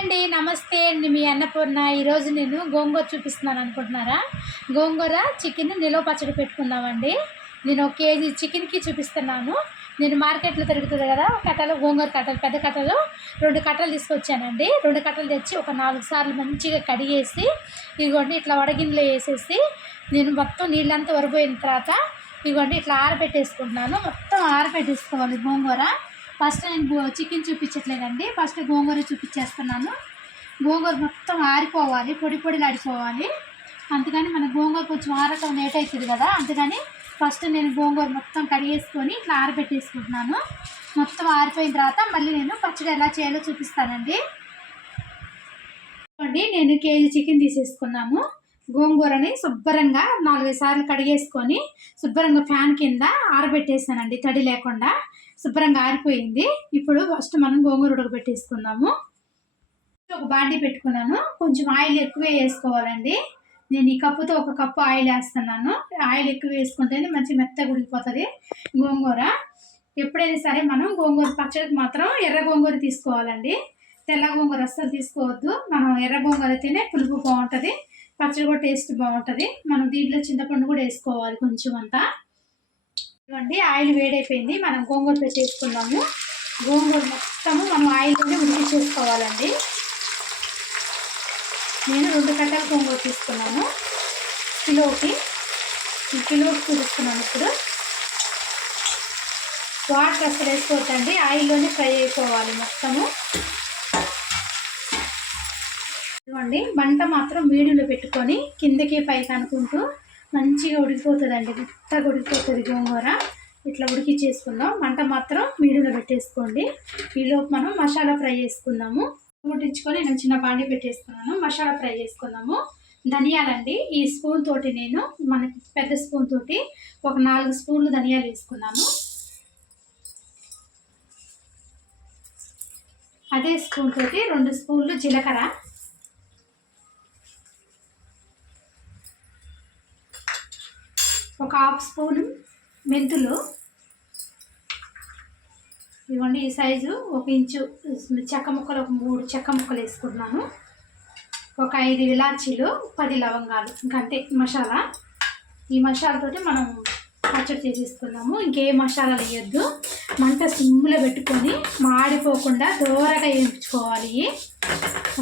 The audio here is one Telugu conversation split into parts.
అండి, నమస్తే అండి. మీ అన్నపూర్ణ. ఈరోజు నేను గోంగూర చూపిస్తున్నాను అనుకుంటున్నారా? గోంగూర చికెన్ నిలవ పచ్చడి పెట్టుకుందామండి. నేను 1 కేజీ చికెన్కి చూపిస్తున్నాను. నేను మార్కెట్లో తిరుగుతుంది కదా, కట్టలు గోంగూర కట్టలు, పెద్ద కట్టలు 2 కట్టలు తీసుకొచ్చానండి. 2 కట్టలు తెచ్చి ఒక 4 సార్లు మంచిగా కడిగేసి ఇదిగోండి ఇట్లా వడగిన్నెలో వేసేసి నేను మొత్తం నీళ్ళంతా వరిపోయిన తర్వాత ఇదిగోండి ఇట్లా ఆరబెట్టేసుకుంటున్నాను. మొత్తం ఆరబెట్టేసుకోవాలి గోంగూర. ఫస్ట్ నేను చికెన్ చూపించట్లేదండి, ఫస్ట్ గోంగూర చూపించేస్తున్నాను. గోంగూర మొత్తం ఆరిపోవాలి, పొడి పొడిలు ఆడిపోవాలి. అందుకని మన గోంగూర కొంచెం ఆరటం లేట్ అవుతుంది కదా, అందుకని ఫస్ట్ నేను గోంగూర మొత్తం కడిగేసుకొని ఇట్లా ఆరబెట్టేసుకుంటున్నాను. మొత్తం ఆరిపోయిన తర్వాత మళ్ళీ నేను పచ్చడి ఎలా చేయాలో చూపిస్తానండి. నేను కేజీ చికెన్ తీసేసుకున్నాను. గోంగూరని శుభ్రంగా 4-5 సార్లు కడిగేసుకొని శుభ్రంగా ఫ్యాన్ కింద ఆరబెట్టేసానండి, తడి లేకుండా. శుభ్రంగా ఆరిపోయింది. ఇప్పుడు ఫస్ట్ మనం గోంగూర ఉడకబెట్టేసుకుందాము. ఒక బాండీ పెట్టుకున్నాను, కొంచెం ఆయిల్ ఎక్కువ వేసుకోవాలండి. నేను ఈ కప్పుతో 1 కప్పు ఆయిల్ వేస్తున్నాను. ఆయిల్ ఎక్కువ వేసుకుంటేనే మంచి మెత్తగా ఉడికిపోతుంది గోంగూర. ఎప్పుడైనా సరే మనం గోంగూర పచ్చడికి మాత్రం ఎర్ర గోంగూర తీసుకోవాలండి, తెల్ల గోంగూర అస్సలు తీసుకోవద్దు. మనం ఎర్ర గోంగూర అయితేనే పులుపు బాగుంటుంది, పచ్చడి కూడా టేస్ట్ బాగుంటుంది. మనం దీంట్లో చింతపండు కూడా వేసుకోవాలి కొంచెం అంతా. ఇవ్వండి ఆయిల్ వేడైపోయింది, మనం గోంగూర పెట్టేసుకుందాము. గోంగూర మొత్తము మనం ఆయిల్లోనే ఉడికించేసుకోవాలండి. నేను 2 కట్టల గోంగూర తీసుకున్నాను, కిలోకి చూపిస్తున్నాను. ఇప్పుడు వాటర్ అసలు వేసుకోవద్దండి, ఆయిల్లోనే ఫ్రై అయిపోవాలి మొత్తము. ఇవ్వండి మంట మాత్రం మీడియంలో పెట్టుకొని కిందకి పైకి అనుకుంటూ మంచిగా ఉడికిపోతుందండి, మెత్తగా ఉడికిపోతుంది గోంగూర. ఇట్లా ఉడికిచ్చేసుకుందాం. మంట మాత్రం మీడియంలో పెట్టేసుకోండి. ఈలోపు మనం మసాలా ఫ్రై చేసుకుందాము. ముట్టించుకొని నేను చిన్న బాండి పెట్టేసుకున్నాను. మసాలా ఫ్రై చేసుకుందాము. ధనియాలండి, ఈ స్పూన్ తోటి నేను మనకి పెద్ద స్పూన్ తోటి ఒక 4 స్పూన్లు ధనియాలు వేసుకున్నాను. అదే స్పూన్ తోటి 2 స్పూన్లు జీలకర్ర, ఒక 1/2 స్పూను మెంతులు. ఇవ్వండి ఈ సైజు 1 ఇంచు చెక్క ముక్కలు, ఒక 3 చెక్క ముక్కలు వేసుకుంటున్నాను. ఒక 5 ఇలాచీలు, 10 లవంగాలు. ఇంకంతే మసాలా. ఈ మసాలాతోటి మనం పచ్చడి చేసేసుకున్నాము. ఇంకే మసాలాలు వేయద్దు. మంట సిమ్లో పెట్టుకొని మాడిపోకుండా దూరగా వేయించుకోవాలి.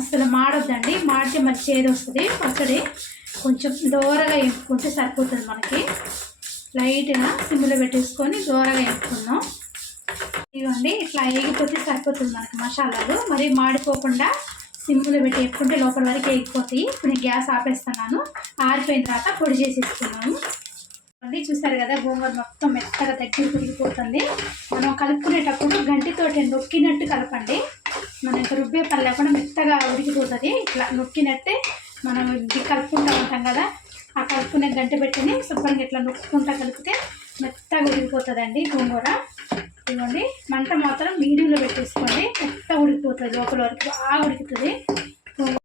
అసలు మాడొద్దండి, మాడితే మరి చేదు వస్తుంది పచ్చడి. కొంచెం దూరగా వేపుకుంటే సరిపోతుంది మనకి. లైట్గా సిమ్లో పెట్టేసుకొని దూరగా వేపుకుందాం. ఇవ్వండి ఇట్లా వేగిపోతే సరిపోతుంది మనకి మసాలాలు. మరి మాడిపోకుండా సిమ్లో పెట్టి వేపుకుంటే లోపల వరకు వేగిపోతాయి. ఇప్పుడు నేను గ్యాస్ ఆపేస్తున్నాను. ఆరిపోయిన తర్వాత పొడి చేసేసుకున్నాము. అండి చూసారు కదా, గోంగూర మొత్తం మెత్తగా దగ్గర ఉడికిపోతుంది. మనం కలుపుకునేటప్పుడు గంటితోటి నొక్కినట్టు కలపండి. మనం ఇంకా రుబ్బే పని లేకుండా మెత్తగా ఉడికిపోతుంది. ఇట్లా నొక్కినట్టే మనం ఇది కలుపుకుంటూ ఉంటాం కదా, ఆ కలుపుకునే గంట పెట్టిని శుభ్రంగా ఇట్లా నొక్కుంటా కలిపితే మెత్తగా ఉడికిపోతుందండి గోంగూర. ఇవ్వండి మంట మాత్రం మీడియంలో పెట్టేసుకోండి, మెత్తగా ఉడికిపోతుంది, లోపల వరకు బాగా ఉడుకుతుంది.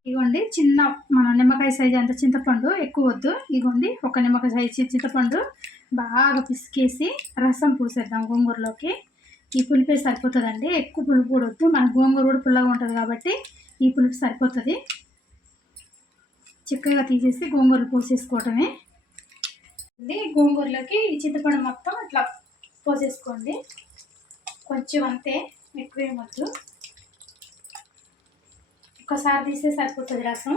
ఇవ్వండి చిన్న మన నిమ్మకాయ సైజు అంత చింతపండు, ఎక్కువ వద్దు. ఇవ్వండి 1 నిమ్మకాయ సైజు చింతపండు బాగా పిసికేసి రసం పూసేద్దాం గోంగూరలోకి. ఈ పులిపే సరిపోతుందండి, ఎక్కువ పులుపు కూడా వద్దు. మన గోంగూర కూడా పుల్లగా ఉంటుంది కాబట్టి ఈ పులుపు సరిపోతుంది. చిక్కగా తీసేసి గోంగూరలు పోసేసుకోవటమే. గోంగూరలోకి ఈ చింతపండు మొత్తం ఇట్లా పోసేసుకోండి. కొంచెం అంతే, ఎక్కువ ఏమొద్దు. ఒకసారి తీస్తే సరిపోతుంది రసం.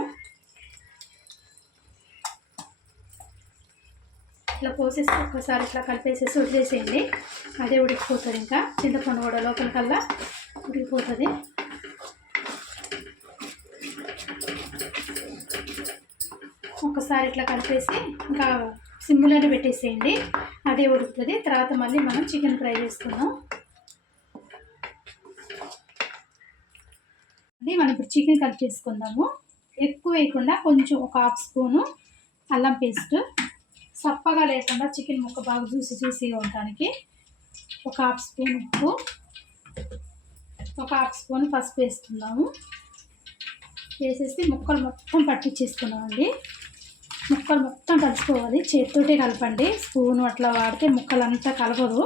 ఇట్లా పోసేసి ఒకసారి ఇట్లా కలిపేసేసి వదిలేసేయండి, అదే ఉడికిపోతుంది. ఇంకా చింతపండు కూడా లోపలికల్లా ఉడికిపోతుంది. ఒకసారి ఇట్లా కలిపేసి ఇంకా సిమ్లోనే పెట్టేసేయండి, అదే ఉడుకుతుంది. తర్వాత మళ్ళీ మనం చికెన్ ఫ్రై చేసుకుందాం. మనం ఇప్పుడు చికెన్ కట్ చేసుకుందాము. ఎక్కువ వేయకుండా కొంచెం ఒక 1/2 స్పూను అల్లం పేస్ట్, సప్పగా లేకుండా చికెన్ ముక్క బాగా జ్యూసీగా ఉండడానికి ఒక 1/2 స్పూన్ ఉప్పు, ఒక 1/2 స్పూన్ పసుపు వేసుకుందాము. వేసేసి ముక్కలు మొత్తం పట్టించేసుకున్నామండి. ముక్కలు మొత్తం కలుసుకోవాలి, చేతితోటే కలపండి. స్పూను అట్లా వాడితే ముక్కలు అంతా కలపదు.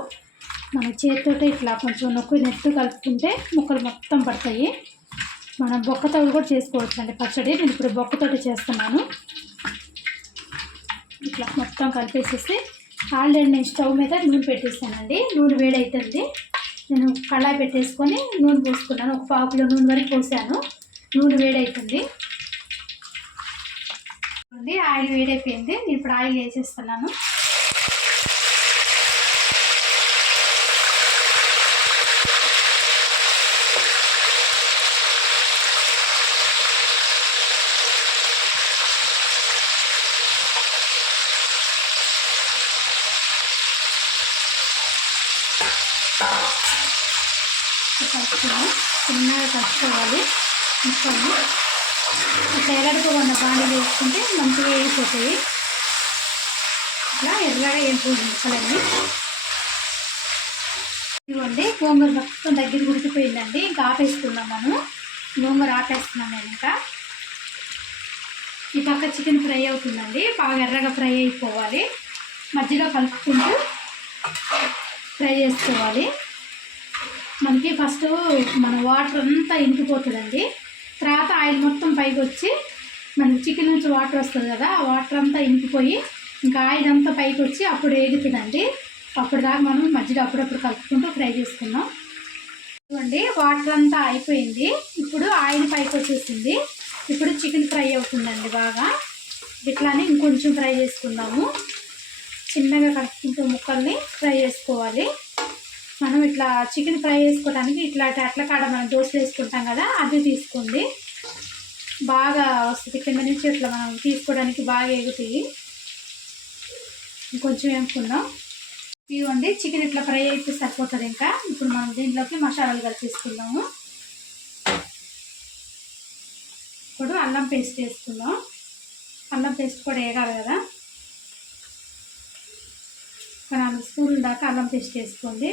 మన చేతితోటే ఇట్లా కొంచెం నొక్కి నెట్టు కలుపుకుంటే ముక్కలు మొత్తం పడతాయి. మనం బొక్కతో కూడా చేసుకోవచ్చు అండి పచ్చడి. నేను ఇప్పుడు బొక్కతోటి చేస్తున్నాను. ఇట్లా మొత్తం కలిపేసేసి ఆల్రెడీ నేను స్టవ్ మీద నూనె పెట్టేస్తానండి. నూనె వేడవుతుంది. నేను కళాయి పెట్టేసుకొని నూనె పోసుకున్నాను. ఒక 1/2 కిలో నూనె వరకు పోసాను. నూనె వేడవుతుంది. ఆయిల్ వేడైపోయింది. నేను ఇప్పుడు ఆయిల్ వేసేస్తున్నాను. చిన్నగా కలుపుకోవాలి. ముక్కలు ఇట్లా ఎరడుకోకుండా బాగా వేసుకుంటే మంచిగా వేసిపోతాయి. ఇట్లా ఎర్రగా వేసుకోండి ముక్కలన్నీ. ఇవ్వండి గోంగూర మొత్తం దగ్గర ఉడికిపోయిందండి. ఇంకా ఆపేసుకుందాం. మనం గోంగూర ఆపేస్తున్నాం. నేను ఇంకా ఈ పక్క చికెన్ ఫ్రై అవుతుందండి. బాగా ఎర్రగా ఫ్రై అయిపోవాలి. మధ్యలో కలుపుకుంటూ ఫ్రై చేసుకోవాలి. మనకి ఫస్ట్ మన వాటర్ అంతా ఇంకిపోతుందండి. తర్వాత ఆయిల్ మొత్తం పైకి వచ్చి మనకి చికెన్ నుంచి వాటర్ వస్తుంది కదా, ఆ వాటర్ అంతా ఇంకిపోయి ఇంకా ఆయిల్ అంతా పైకి వచ్చి అప్పుడు వేగుతుందండి. అప్పుడు దాకా మనం మధ్యలో అప్పుడప్పుడు కలుపుకుంటూ ఫ్రై చేసుకున్నాం. ఇవ్వండి వాటర్ అంతా అయిపోయింది. ఇప్పుడు ఆయిల్ పైకి వచ్చేసింది. ఇప్పుడు చికెన్ ఫ్రై అవుతుందండి. బాగా ఇట్లానే ఇంకొంచెం ఫ్రై చేసుకుందాము. చిన్నగా కలుపుకుంటూ ముక్కల్ని ఫ్రై చేసుకోవాలి. మనం ఇట్లా చికెన్ ఫ్రై చేసుకోవడానికి ఇట్లా అట్ల కాడ మనం దోశలు వేసుకుంటాం కదా, అది తీసుకోండి. బాగా వస్తుంది కింద నుంచి. ఇట్లా మనం తీసుకోవడానికి బాగా ఎగుతాయి. ఇంకొంచెం వేసుకుందాం. ఇవ్వండి చికెన్ ఇట్లా ఫ్రై అయితే సరిపోతుంది. ఇంకా ఇప్పుడు మనం దీంట్లోకి మసాలాలు కలిపేసుకుందాము. ఇప్పుడు అల్లం పేస్ట్ వేసుకుందాం. అల్లం పేస్ట్ కూడా వేయాలి కదా. 4 స్పూన్ల దాకా అల్లం పేస్ట్ వేసుకోండి,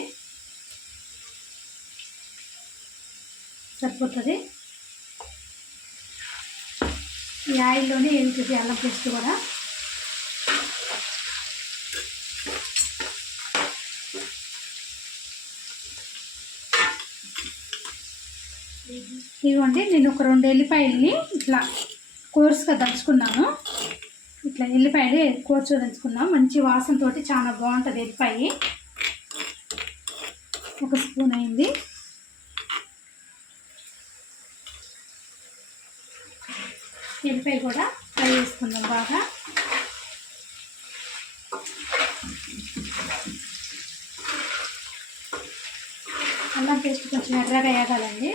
సరిపోతుంది. ఈ ఆయిల్లోనే వేగుతుంది అల్లం పేస్ట్ కూడా. ఇవ్వండి నేను ఒక 2 ఎల్లిపాయలని ఇట్లా కోర్సుగా దంచుకున్నాను. ఇట్లా ఎల్లిపాయలు కోర్సుగా దంచుకున్నాం. మంచి వాసనతో చాలా బాగుంటుంది ఎల్లిపాయ. 1 స్పూన్ అయింది. ఎల్లిపాయ కూడా ఫ్రై చేసుకుందాం బాగా. అల్లం పేస్ట్ కొంచెం ఎర్రగా వేగాలండి.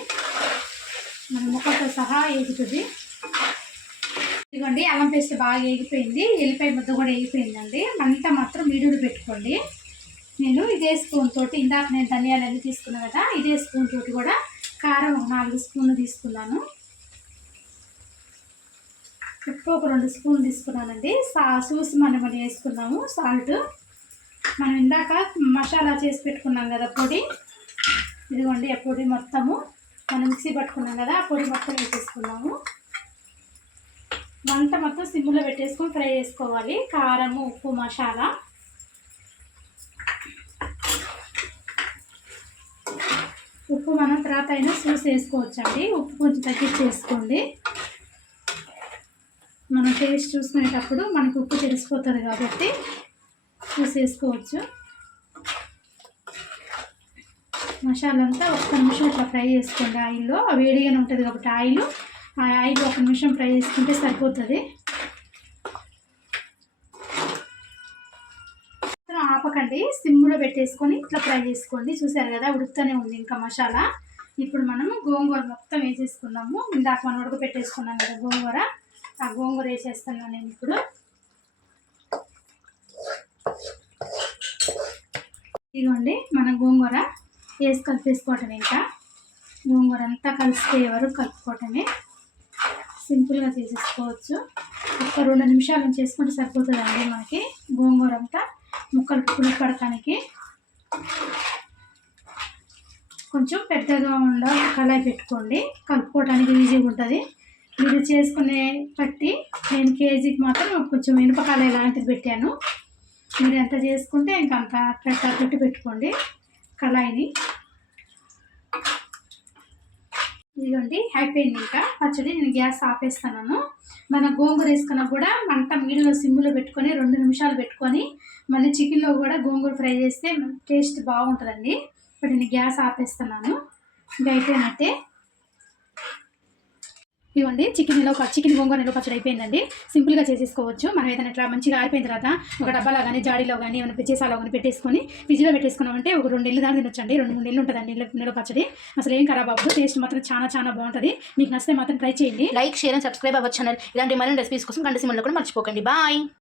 మన ముక్కతో సహా వేగుతుంది. ఇదిగోండి అల్లం పేస్ట్ బాగా వేగిపోయింది. ఎల్లిపాయ ముద్ద కూడా వేగిపోయిందండి. మంట మాత్రం మీడియంలో పెట్టుకోండి. నేను ఇదే స్పూన్ తోటి ఇందాక నేను ధనియాలన్నీ తీసుకున్నాను కదా, ఇదే స్పూన్ తోటి కూడా కారం 4 స్పూన్లు తీసుకున్నాను. ఉప్పు ఒక 2 స్పూన్లు తీసుకున్నానండి. చూసి మనం వేసుకున్నాము సాల్ట్. మనం ఇందాక మసాలా చేసి పెట్టుకున్నాం కదా పొడి, ఇదిగోండి ఆ పొడి మొత్తము మనం మిక్సీ పట్టుకున్నాం కదా, ఆ పొడి మొత్తం వేసేసుకున్నాము. మంట మొత్తం సిమ్లో పెట్టేసుకొని ఫ్రై చేసుకోవాలి. కారము ఉప్పు మసాలా. ఉప్పు మనం తర్వాత అయినా చూసి వేసుకోవచ్చండి. ఉప్పు కొంచెం తగ్గించేసుకోండి. మనం టేస్ట్ చూసుకునేటప్పుడు మనకు ఉప్పు తెలిసిపోతుంది కాబట్టి చూసి వేసుకోవచ్చు. మసాలా అంతా 1 నిమిషం ఇట్లా ఫ్రై చేసుకోండి ఆయిల్లో. వేడిగానే ఉంటుంది కాబట్టి ఆ ఆయిల్ 1 నిమిషం ఫ్రై చేసుకుంటే సరిపోతుంది. ఆపకండి, సిమ్లో పెట్టేసుకొని ఇట్లా ఫ్రై చేసుకోండి. చూసారు కదా ఉడుకుతూనే ఉంది ఇంకా మసాలా. ఇప్పుడు మనం గోంగూర మొత్తం వేసేసుకున్నాము. ఇందాక మనం ఉడకపెట్టేసుకున్నాం కదా గోంగూర, ఆ గోంగూర వేసేస్తున్నాను నేను ఇప్పుడు. ఇదిగోండి మన గోంగూర వేసి కలిపేసుకోవటమే. ఇంకా గోంగూర అంతా కలిసిపోయే వరకు కలుపుకోవటమే. సింపుల్గా చేసేసుకోవచ్చు. ఒక 2 నిమిషాలు చేసుకుంటే సరిపోతుందండి మనకి గోంగూర అంతా ముక్కలు పడటానికి. కొంచెం పెద్దగా ఉండాలి కళాయి పెట్టుకోండి, కలుపుకోవడానికి ఈజీగా ఉంటుంది. మీరు చేసుకునే బట్టి నేను కేజీకి మాత్రం కొంచెం ఇనుప కళాయి లాంటిది పెట్టాను. మీరు ఎంత చేసుకుంటే ఇంకా అంత పెట్టుకోండి కళాయిని. ఇదిగోండి అయిపోయింది. ఇంకా పచ్చడి నేను గ్యాస్ ఆపేస్తున్నాను. మనం గోంగూర వేసుకున్నా కూడా మంట మీడియంలో సిమ్లో పెట్టుకొని 2 నిమిషాలు పెట్టుకొని మళ్ళీ చికెన్లో కూడా గోంగూర ఫ్రై చేస్తే టేస్ట్ బాగుంటుందండి. ఇప్పుడు నేను గ్యాస్ ఆపేస్తున్నాను. ఇంకా అయిపోయినట్టే. ఇవ్వండి చికెన్ గోంగూర నిల్వ పచ్చడి అయిపోయిందండి. సింపుల్గా చేసేసుకోవచ్చు. మనం ఏదైనా ఇట్లా మంచిగా ఆరిపోయిన తర్వాత ఒక డబ్బాలో కానీ జాడీలో కానీ ఏమైనా చేసాలో కానీ పెట్టేసుకొని ఫ్రిడ్జ్లో పెట్టేసుకున్నామంటే ఒక 2 నెలలు దాకా తినొచ్చండి. 2-3 నెలలు ఉంటుందండి నిల్వ పచ్చడి. అసలు ఏం ఖరాబ్ అవ్వదు. టేస్ట్ మాత్రం చాలా చాలా బాగుంటుంది. మీకు నచ్చితే మాత్రం ట్రై చేయండి. లైక్, షేర్ అండ్ సబ్స్క్రైబ్ అవ్వచ్చు ఛానల్. ఇలాంటి మరిన్ని రెసిపీస్ కోసం గంట సింబల్ కూడా మర్చిపోకండి. బాయ్.